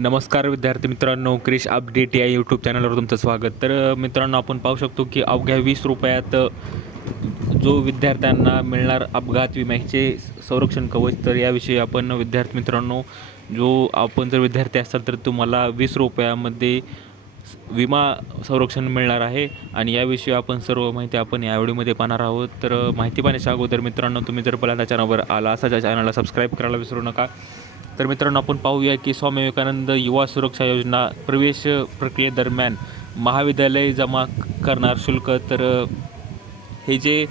नमस्कार विद्यार्थी मित्रांनो, क्रिश अपडेट या यूट्यूब चॅनलवर तुमचं स्वागत. तर मित्रांनो, आपण पाहू शकतो की अवघ्या 20 रुपयात जो विद्यार्थ्यांना मिळणार अपघात विम्याचे संरक्षण कवच. तर याविषयी आपण विद्यार्थी मित्रांनो, आपण जर विद्यार्थी असाल तर तुम्हाला 20 रुपयामध्ये विमा संरक्षण मिळणार आहे आणि याविषयी आपण सर्व माहिती आपण या व्हिडिओमध्ये पाहणार आहोत. तर माहिती पाहण्याच्या अगोदर मित्रांनो, तुम्ही जर पहिल्यांदा चॅनलवर आला असा चॅनलला सबस्क्राईब करायला विसरू नका. तर मित्रांनो, आपण पाहूया की स्वामी विवेकानंद युवा सुरक्षा योजना प्रवेश प्रक्रियेदरम्यान महाविद्यालय जमा करणार शुल्क. तर हे जे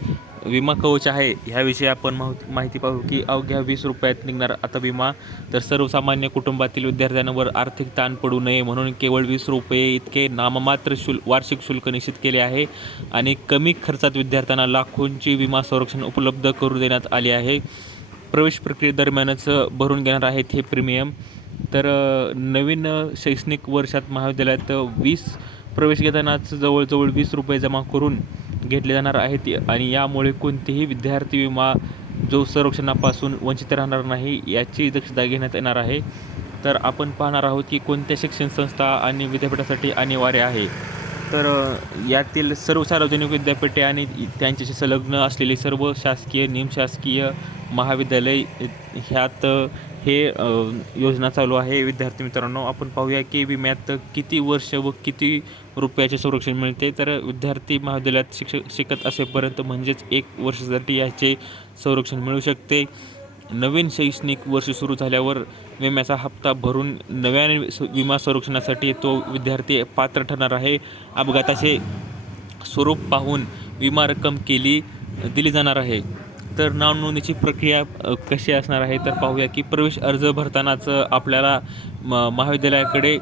विमा कवच आहे ह्याविषयी आपण माहिती पाहू की अवघ्या 20 रुपयात निघणार आता विमा. तर सर्वसामान्य कुटुंबातील विद्यार्थ्यांवर आर्थिक ताण पडू नये म्हणून केवळ 20 रुपये इतके नाममात्र वार्षिक शुल्क निश्चित केले आहे आणि कमी खर्चात विद्यार्थ्यांना लाखोंची विमा संरक्षण उपलब्ध करून देण्यात आले आहे. प्रवेश प्रक्रियेदरम्यानच भरून घेणार आहेत हे प्रीमियम. तर नवीन शैक्षणिक वर्षात महाविद्यालयात 20 प्रवेश घेतानाच जवळजवळ 20 रुपये जमा करून घेतले जाणार आहेत आणि यामुळे कोणतेही विद्यार्थी विमा जो संरक्षणापासून वंचित राहणार नाही याची दक्षता घेण्यात येणार आहे. तर आपण पाहणार आहोत की कोणत्या शिक्षण संस्था आणि विद्यापीठासाठी अनिवार्य आहे. तर यातील सर्व सार्वजनिक विद्यापीठे आणि त्यांच्याशी संलग्न असलेली सर्व शासकीय निमशासकीय महाविद्यालय ह्यात हे योजना चालू आहे. विद्यार्थी मित्रांनो, आपण पाहूया की विम्यात किती वर्ष व किती रुपयाचे संरक्षण मिळते. तर विद्यार्थी महाविद्यालयात शिकत असेपर्यंत म्हणजेच 1 वर्षासाठी याचे संरक्षण मिळू शकते. नवीन शैक्षणिक वर्ष सुरू झाल्यावर विम्याचा हप्ता भरून नव्याने विमा संरक्षणासाठी तो विद्यार्थी पात्र ठरणार आहे. अपघाताचे स्वरूप पाहून विमा रक्कम दिली जाणार आहे. तर नावनोंदणीची प्रक्रिया कशी असणार आहे तर पाहूया की प्रवेश अर्ज भरतानाच आपल्याला महाविद्यालयाकडे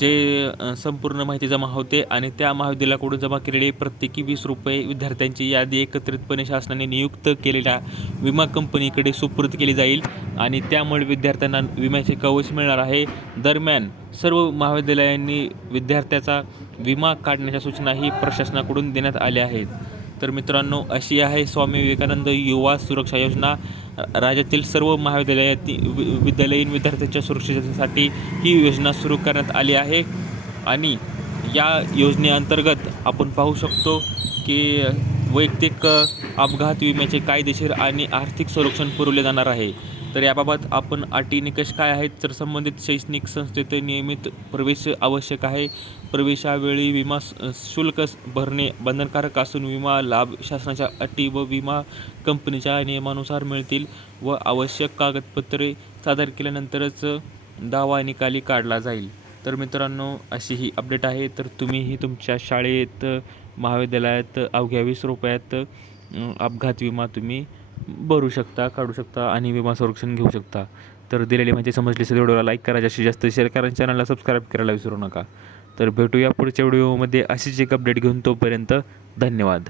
जे संपूर्ण माहिती जमा होते आणि त्या महाविद्यालयाकडून जमा केलेले प्रत्येकी 20 रुपये विद्यार्थ्यांची यादी एकत्रितपणे शासनाने नियुक्त केलेल्या विमा कंपनीकडे सुपूर्द केली जाईल आणि त्यामुळे विद्यार्थ्यांना विम्याचे कवच मिळणार आहे. दरम्यान सर्व महाविद्यालयांनी विद्यार्थ्याचा विमा काढण्याच्या सूचनाही प्रशासनाकडून देण्यात आल्या आहेत. तर मित्रांनो, अशी आहे स्वामी विवेकानंद युवा सुरक्षा योजना. राज्यातील सर्व विद्यालयीन विद्यार्थ्यांच्या सुरक्षेसाठी ही योजना सुरू करण्यात आली आहे आणि या योजनेअंतर्गत आपण पाहू शकतो की वैयक्तिक अपघात विम्याचे कायदेशीर आणि आर्थिक संरक्षण पुरवले जाणार आहे. तर याबाबत आपण अटी निकष काय आहेत तर संबंधित शैक्षणिक संस्थेत नियमित प्रवेश आवश्यक आहे. प्रवेशावेळी विमा शुल्क भरणे बंधनकारक असून विमा लाभ शासनाच्या अटी व विमा कंपनीच्या नियमानुसार मिळतील व आवश्यक कागदपत्रे सादर केल्यानंतरच दावा निकाली काढला जाईल. तर मित्रांनो, अशी ही अपडेट आहे. तर तुम्हीही तुमच्या शाळेत महाविद्यालयात अवघ्या 20 रुपयात अपघात विमा तुम्ही भरू शकता, काढू शकता आणि विमा संरक्षण घेऊ शकता. तर दिलेली माहिती समजली असेल व्हिडिओला लाईक करा, जास्तीत जास्त शेअर करा, चॅनलला सबस्क्राईब करायला विसरू नका. तर भेटूया पुढच्या व्हिडिओमध्ये अशीच एक अपडेट घेऊन. तोपर्यंत धन्यवाद.